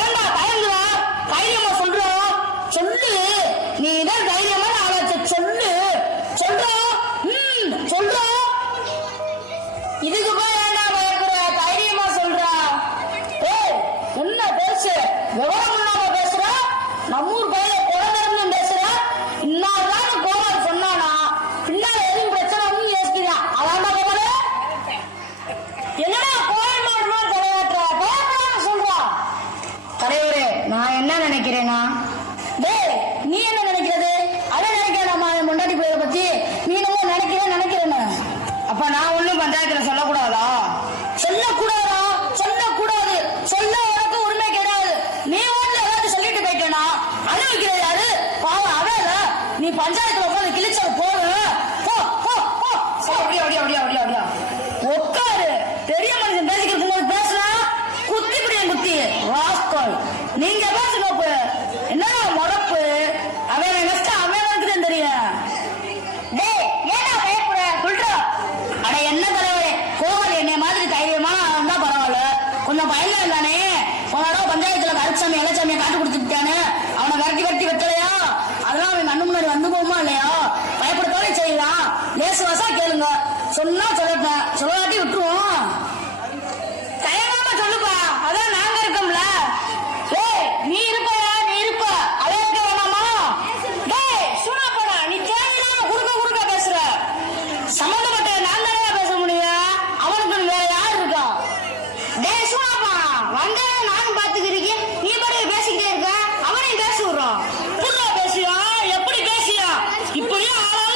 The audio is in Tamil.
ஏண்டா தயங்குற? தைரியமா சொல்றோம், சொல்லு. நீ தான் தைரியமான ஆளாச்சு, சொல்லு. சொல்றோம், சொல்றோம். இதுக்கு போய் ஏண்டா பயப்படுற? தைரியமா சொல்றா. ஏய், என்ன பேசு? விவரம் இல்லாம பேசுற? நம்மூர் பையில குழந்தை பேசுற? இன்னும் கோபால் சொன்னானா பின்னால எதுவும் பிரச்சனை ஒண்ணு யோசிக்கிறான். அதான்டா கோபால். என்னடா கோயில் மாடுமா தலையாட்டுற? பயப்படாம சொல்றா. தலைவரே, நான் என்ன நினைக்கிறேனா? டேய், நீ என்ன நினைக்கிறது? அதை நினைக்கிறேன் முன்னாடி போயிட பத்தி. நீ என்ன நினைக்கிறேன்னு. அப்ப நான் ஒண்ணும் பஞ்சாயத்துல சொல்லக்கூடாதா? சொல்லக்கூடாதா? சொல்லக்கூடாது. சொல்ல உனக்கு உரிமை கிடையாது. நீ வந்து ஏதாவது சொல்லிட்டு போயிட்டேனா அனுபவிக்கிறது யாரு? பாவம் அவல. நீ பஞ்சாயத்துல உட்காந்து கிழிச்ச போடு. அப்படியா உட்காரு. பெரிய மனுஷன் பேசிக்கிட்டு போது பேசுனா குத்தி பிடியும் குத்தி ராஸ்கல். நீங்க பேசணும் என்ன முறப்பு? அவன் நஷ்டம் அவனுக்கு தான் தெரியும். டேய், ஏன்னா பயப்பட சொல்ற? அட என்ன தலைவரே, கோவில் என்னை மாதிரி தைரியமான இருந்தா பரவாயில்ல. கொஞ்சம் பயங்கரம் தானே. உன்னோட பஞ்சாயத்துல கருச்சாமி இலச்சாமியை காட்டு கொடுத்துட்டானு அவனை விரட்டி வெட்டலையா? அதெல்லாம் அவன் கண்ணு முன்னாடி வந்து போகுமா இல்லையா? பயப்படத்தோட செய்யலாம். லேசுவாசா கேளுங்க. சொன்னா சொல்லட்டேன், சொல்லாட்டி விட்டுருவோம்.